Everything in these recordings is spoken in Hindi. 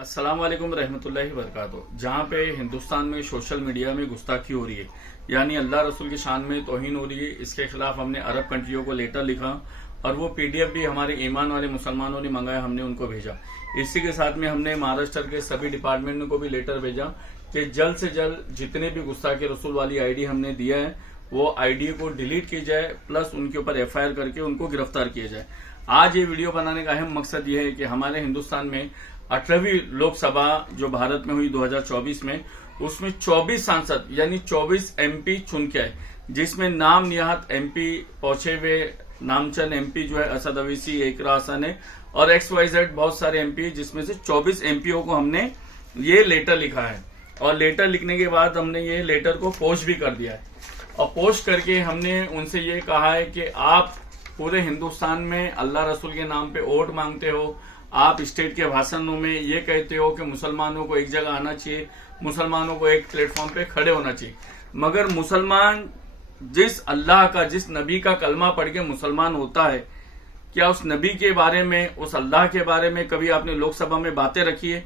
अस्सलाम वालेकुम रहमतुल्लाहि वबरकातुहू। जहाँ पे हिंदुस्तान में सोशल मीडिया में गुस्ताखी हो रही है, यानी अल्लाह रसूल की शान में तौहीन हो रही है, इसके खिलाफ हमने अरब कंट्रियों को लेटर लिखा और वो पीडीएफ भी हमारे ईमान वाले मुसलमानों ने मंगाया, हमने उनको भेजा। इसी के साथ में हमने महाराष्ट्र के सभी डिपार्टमेंट को भी लेटर भेजा कि जल्द से जल्द जितने भी गुस्ताखी रसूल वाली आईडी हमने दिया है वो आईडी को डिलीट की जाए, प्लस उनके ऊपर एफआईआर करके उनको गिरफ्तार किया जाए। आज ये वीडियो बनाने का अहम मकसद ये है कि हमारे हिंदुस्तान में 18वीं लोकसभा जो भारत में हुई 2024 में, उसमें 24 सांसद यानी 24 एमपी चुन के आए, जिसमें नाम निहात एमपी पहुंचे हुए नामचंद एमपी जो है असद अवैसी, एकरा हसन है और XYZ बहुत सारे एमपी, जिसमें से 24 एमपीओ को हमने ये लेटर लिखा है। और लेटर लिखने के बाद हमने ये लेटर को पोस्ट भी कर दिया है और पोस्ट करके हमने उनसे ये कहा है कि आप पूरे हिंदुस्तान में अल्लाह रसूल के नाम पे वोट मांगते हो, आप स्टेट के भाषणों में ये कहते हो कि मुसलमानों को एक जगह आना चाहिए, मुसलमानों को एक प्लेटफॉर्म पे खड़े होना चाहिए, मगर मुसलमान जिस अल्लाह का, जिस नबी का कलमा पढ़ के मुसलमान होता है, क्या उस नबी के बारे में, उस अल्लाह के बारे में कभी आपने लोकसभा में बातें रखी है?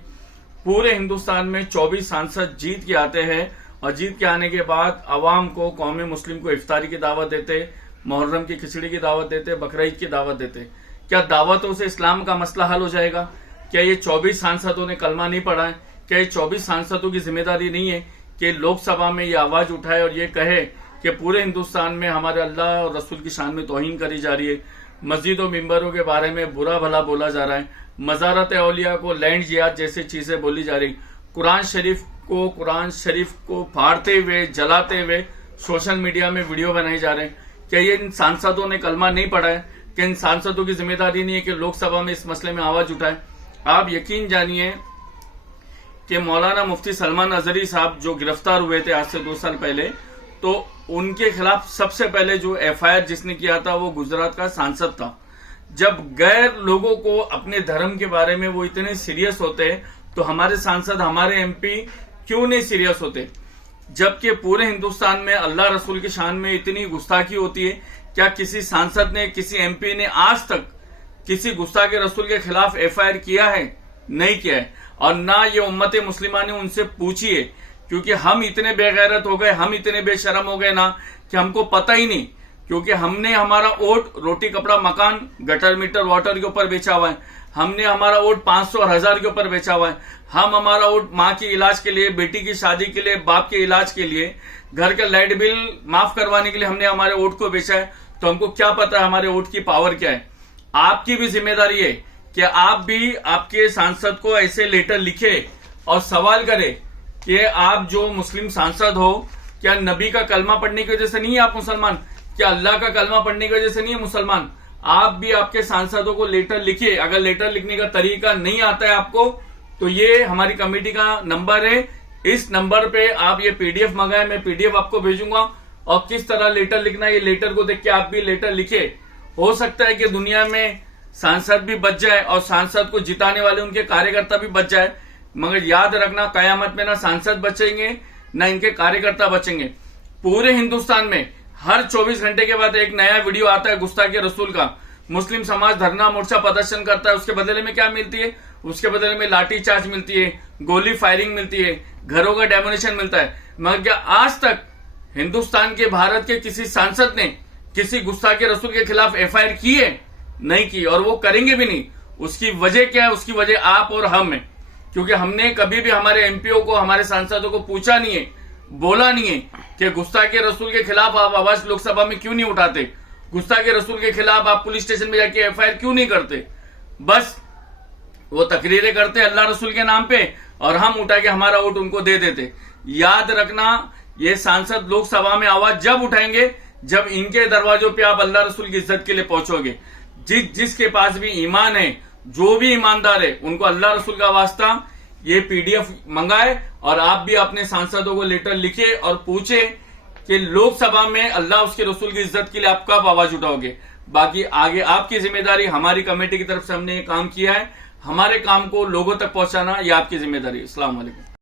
पूरे हिंदुस्तान में 24 सांसद जीत के आते हैं और जीत के आने के बाद अवाम को, कौम मुस्लिम को इफ्तारी की दावत देते, मुहर्रम की खिचड़ी की दावत देते, बकरीद की दावत देते। क्या दावतों से इस्लाम का मसला हल हो जाएगा? क्या ये 24 सांसदों ने कलमा नहीं पढ़ा है? क्या ये 24 सांसदों की जिम्मेदारी नहीं है कि लोकसभा में ये आवाज उठाए और ये कहे कि पूरे हिंदुस्तान में हमारे अल्लाह और रसूल की शान में तौहीन करी जा रही है, मस्जिद और मिंबरों के बारे में बुरा भला बोला जा रहा है, मज़ारत औलिया को लैंड जिहाद जैसी चीजें बोली जा रही, कुरान शरीफ को फाड़ते हुए, जलाते हुए सोशल मीडिया में वीडियो बनाए जा रहे हैं। क्या ये इन सांसदों ने कलमा नहीं पढ़ा है? कि इन सांसदों की जिम्मेदारी नहीं है कि लोकसभा में इस मसले में आवाज उठाए? आप यकीन जानिए कि मौलाना मुफ्ती सलमान अजहरी साहब जो गिरफ्तार हुए थे आज से 2 साल पहले, तो उनके खिलाफ सबसे पहले जो एफआईआर जिसने किया था वो गुजरात का सांसद था। जब गैर लोगों को अपने धर्म के बारे में वो इतने सीरियस होते हैं, तो हमारे सांसद, हमारे एमपी क्यों नहीं सीरियस होते? जबकि पूरे हिंदुस्तान में अल्लाह रसूल की शान में इतनी गुस्ताखी होती है, क्या किसी सांसद ने, किसी एमपी ने आज तक किसी गुस्ताखे रसूल के खिलाफ एफआईआर किया है? नहीं किया है। और ना ये उम्मत मुस्लिमा ने उनसे पूछी है, क्योंकि हम इतने बेगैरत हो गए, हम इतने बेशरम हो गए ना कि हमको पता ही नहीं, क्योंकि हमने हमारा वोट रोटी कपड़ा मकान गटर मीटर वाटर के ऊपर बेचा हुआ है, हमने हमारा वोट 500 और 1000 के ऊपर बेचा हुआ है, हम हमारा वोट माँ के इलाज के लिए, बेटी की शादी के लिए, बाप के इलाज के लिए, घर का लाइट बिल माफ करवाने के लिए हमने हमारे वोट को बेचा है। तो हमको क्या पता है हमारे वोट की पावर क्या है? आपकी भी जिम्मेदारी है कि आप भी आपके सांसद को ऐसे लेटर लिखे और सवाल करें कि आप जो मुस्लिम सांसद हो, क्या नबी का कलमा पढ़ने की वजह से नहीं है आप मुसलमान? क्या अल्लाह का कलमा पढ़ने की वजह से नहीं है मुसलमान? आप भी आपके सांसदों को लेटर लिखिए। अगर लेटर लिखने का तरीका नहीं आता है आपको, तो ये हमारी कमेटी का नंबर है, इस नंबर पे आप ये पीडीएफ मंगाए, मैं पीडीएफ आपको भेजूंगा और किस तरह लेटर लिखना है, ये लेटर को देख के आप भी लेटर लिखे। हो सकता है कि दुनिया में सांसद भी बच जाए और सांसद को जिताने वाले उनके कार्यकर्ता भी बच जाए, मगर याद रखना कयामत में ना सांसद बचेंगे ना इनके कार्यकर्ता बचेंगे। पूरे हिंदुस्तान में हर 24 घंटे के बाद एक नया वीडियो आता है गुस्ताखी रसूल का। मुस्लिम समाज धरना मोर्चा प्रदर्शन करता है, उसके बदले में क्या मिलती है? उसके बदले में लाठी चार्ज मिलती है, गोली फायरिंग मिलती है, घरों का डेमोलिशन मिलता है। मगर क्या आज तक हिंदुस्तान के, भारत के किसी सांसद ने किसी गुस्ताखी रसूल के खिलाफ एफआईआर की है? नहीं की, और वो करेंगे भी नहीं। उसकी वजह क्या है? उसकी वजह आप और हम है, क्योंकि हमने कभी भी हमारे एमपीओ को, हमारे सांसदों को पूछा नहीं है, बोला नहीं है कि गुस्ताखी रसूल के खिलाफ आप आवाज लोकसभा में क्यों नहीं उठाते, गुस्ताखी रसूल के खिलाफ आप पुलिस स्टेशन में जाके एफआईआर क्यों नहीं करते। बस वो तकरीरें करते अल्लाह रसूल के नाम पे और हम उठा के हमारा वोट उनको दे देते। याद रखना, ये सांसद लोकसभा में आवाज जब उठाएंगे जब इनके दरवाजों पे आप अल्लाह रसूल की इज्जत के लिए पहुंचोगे। जिसके पास भी ईमान है, जो भी ईमानदार है, उनको अल्लाह रसूल का वास्ता ये पीडीएफ मंगाए और आप भी अपने सांसदों को लेटर लिखे और पूछे कि लोकसभा में अल्लाह उसके रसूल की इज्जत के लिए आप कब आवाज उठाओगे। बाकी आगे आपकी जिम्मेदारी, हमारी कमेटी की तरफ से हमने ये काम किया है, हमारे काम को लोगों तक पहुंचाना ये आपकी जिम्मेदारी है। अस्सलाम वालेकुम।